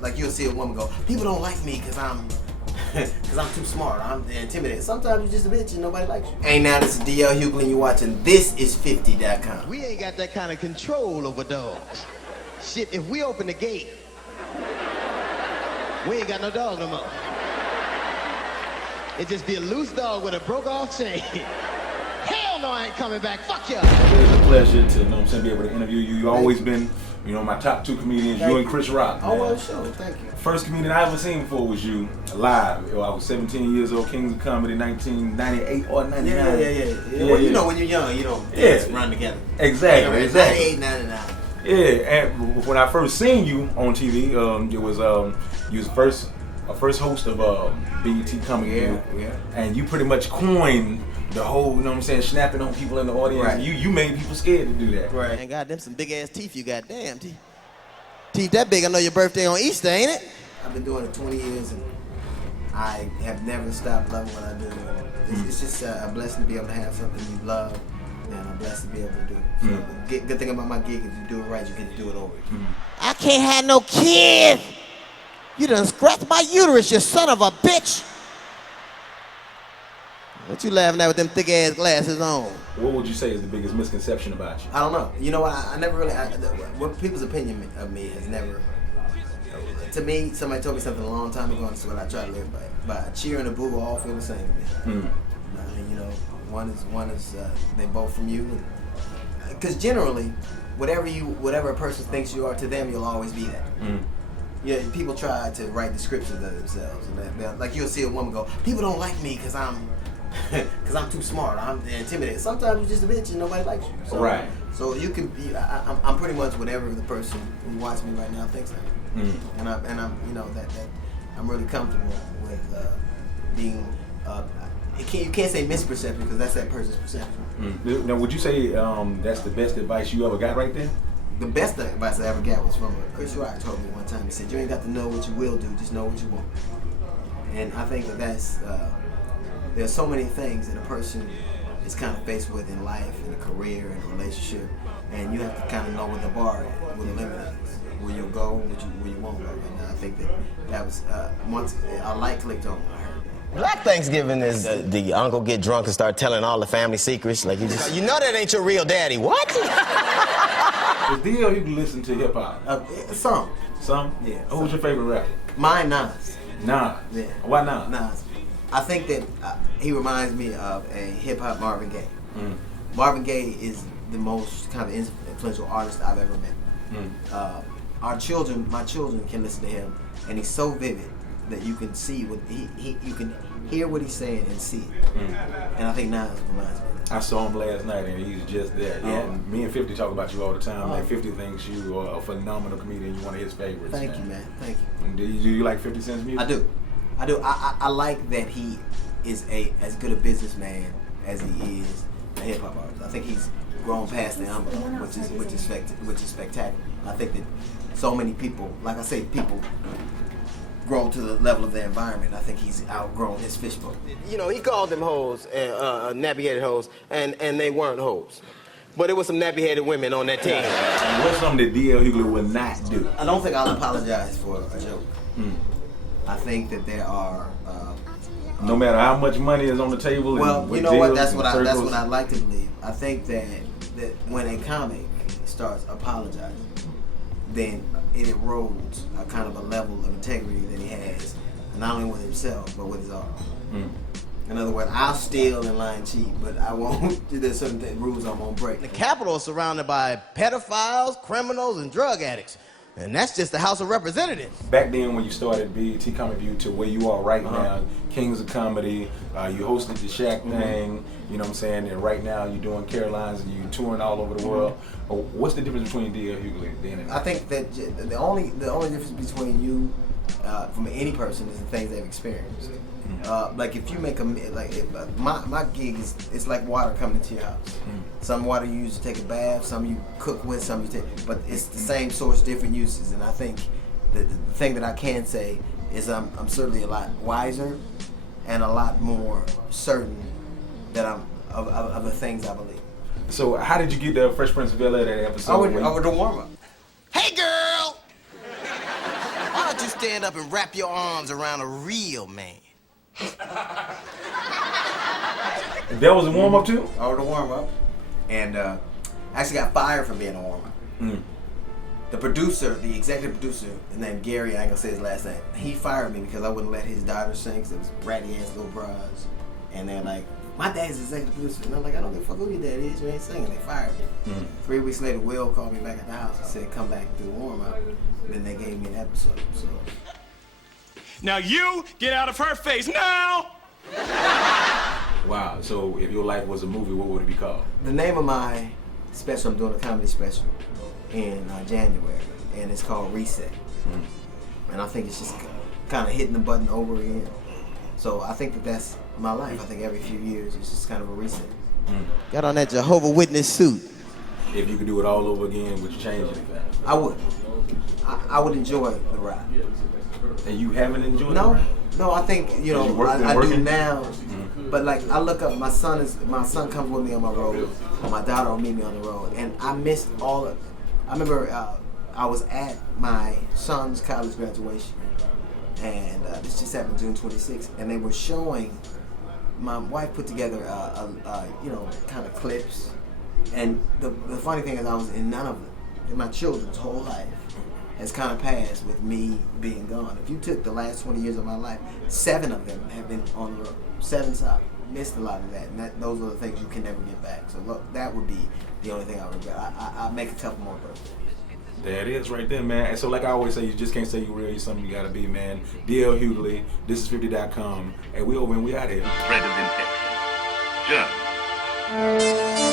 like you'll see a woman go, people don't like me because I'm too smart, I'm intimidated. Sometimes you're just a bitch and nobody likes you. Hey, now this is DL Hughley and you're watching Thisis50.com. We ain't got that kind of control over dogs. Shit, if we open the gate, we ain't got no dog no more. It just be a loose dog with a broke off chain. Hell no, I ain't coming back. Fuck you. It's a pleasure to, be able to interview you. You've always been, my top two comedians, you and Chris Rock. Oh, well, sure, thank you. First comedian I ever seen before was you, live. I was 17 years old, Kings of Comedy, 1998 or 99. Yeah. Well, you know, when you're young, you don't run together. Exactly. 98, 99. Yeah, and when I first seen you on TV, it was you was first host of BET Comedy. Yeah. And you pretty much coined the whole, snapping on people in the audience. Right. You made people scared to do that. Right. And goddamn, some big ass teeth you got. Damn teeth. Teeth that big. I know your birthday on Easter, ain't it? I've been doing it 20 years and I have never stopped loving what I do. It's just a blessing to be able to have something you love, and I'm blessed to be able to do it. So good thing about my gig is you do it right, you get to do it over. I can't have no kids. You done scratched my uterus, you son of a bitch. What you laughing at with them thick ass glasses on? What would you say is the biggest misconception about you? I don't know. You know what? I never really. What people's opinion of me has never. To me, somebody told me something a long time ago, and it's what I try to live by. A cheer and a boo all feel the same to me. One is they both from you, because generally, whatever a person thinks you are to them, you'll always be that. Yeah, people try to write descriptions of themselves, and like you'll see a woman go, people don't like me because I'm too smart, I'm intimidated. Sometimes you're just a bitch and nobody likes you. So, right. So you can be. I'm pretty much whatever the person who watches me right now thinks I am. And I'm that I'm really comfortable with being. You can't say misperception because that's that person's perception. Now, would you say that's the best advice you ever got right there? The best advice I ever got was from Chris Rock. Told me one time. He said, "You ain't got to know what you will do, just know what you want." And I think that's. There's so many things that a person is kind of faced with in life, in a career, in a relationship, and you have to kind of know what the bar is, what the limit is, where you'll go, where you won't go. And I think that was once a light clicked on. I heard that. Black Thanksgiving is the uncle get drunk and start telling all the family secrets. Like you know that ain't your real daddy. What? Is DL you can listen to hip hop? Some. Some? Yeah. Who's your favorite rapper? Mine, Nas. Nas. Yeah. Why Nas? Nas. I think that he reminds me of a hip-hop Marvin Gaye. Marvin Gaye is the most kind of influential artist I've ever met. My children can listen to him, and he's so vivid that you can see what you can hear what he's saying and see it. And I think Nas reminds me of that. I saw him last night, and he's just there. Yeah. Me and 50 talk about you all the time. Man, 50 thinks you are a phenomenal comedian. You're one of his favorites. Thank you, man. Thank you. And do you like 50 Cent's music? I do. I like that he is as good a businessman as he is a hip hop artist. I think he's grown past the envelope, which is spectacular. I think that so many people, like I say, people grow to the level of their environment. I think he's outgrown his fishbowl. You know, he called them hoes, nappy-headed hoes, and they weren't hoes. But it was some nappy-headed women on that team. What's something that DL Hughley would not do? I don't think I'll apologize for a joke. I think that there are. No matter how much money is on the table. Well, and you know what? That's what circles. I like to believe. I think that when a comic starts apologizing, then it erodes a kind of a level of integrity that he has, not only with himself but with his art. In other words, I'll steal and lie and cheat, but I won't. There's certain rules I won't break. The Capitol is surrounded by pedophiles, criminals, and drug addicts. And that's just the House of Representatives. Back then when you started BET Comedy View to where you are right now, Kings of Comedy, you hosted the Shaq thing, you know what I'm saying, and right now you're doing Carolines and you're touring all over the world. What's the difference between DL Hughley then and now? I think that the only difference between you from any person is the things they've experienced. Like if you make my gig it's like water coming into your house. Some water you use to take a bath, some you cook with, some you take, but it's the same source, different uses. And I think the thing that I can say is I'm certainly a lot wiser and a lot more certain that I'm of the things I believe. So how did you get the French Prince of Bel-Air that episode? Over the warm up. Hey, girl! Why don't you stand up and wrap your arms around a real man. That was a warm up too. I was a warm up, and I actually got fired for being a warm up. The producer, the executive producer, named Gary, I ain't gonna say his last name. He fired me because I wouldn't let his daughter sing. Cause it was ratty ass little bras, and they're like, "My dad's the executive producer," and I'm like, "I don't give a fuck who your dad is. You ain't singing." They fired me. 3 weeks later, Will called me back at the house and said, "Come back and do the warm up." Then they gave me an episode. So now you get out of her face now. Wow. So if your life was a movie, what would it be called? the name of my special, I'm doing a comedy special in January, and it's called Reset. And I think it's just kind of hitting the button over again. So I think that's my life. I think every few years it's just kind of a reset. Got on that Jehovah Witness suit. If you could do it all over again, would you change anything? I would. I would enjoy the ride. And you haven't enjoyed it? No, I think, you know, I do now. But like, I look up, my son comes with me on my road, or my daughter will meet me on the road, and I missed all of it. I remember I was at my son's college graduation, and this just happened June 26th, and they were showing, my wife put together, you know, kind of clips, and the funny thing is I was in none of them. In my children's whole life has kind of passed with me being gone. If you took the last 20 years of my life, 7 of them have been on the road. 7 stops. Missed a lot of that, and those are the things you can never get back. So look, that would be the only thing I regret. I'll make a couple more birthdays. There it is right there, man. And so like I always say, you just can't say you real, you're something you gotta be, man. DL Hughley, Thisis50.com, and we over and we out here. Thread of infection. Germs.